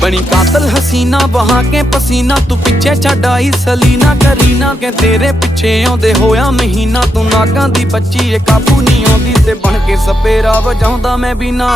बनी कातल हसीना बहा के पसीना, तू पिछे छड्ड आई सलीना करीना के तेरे पिछे आउंदे होया महीना। तू नागां दी बच्ची काबू नहीं आउंदी ते बन के सपेरा वजाउंदा मैं बिना।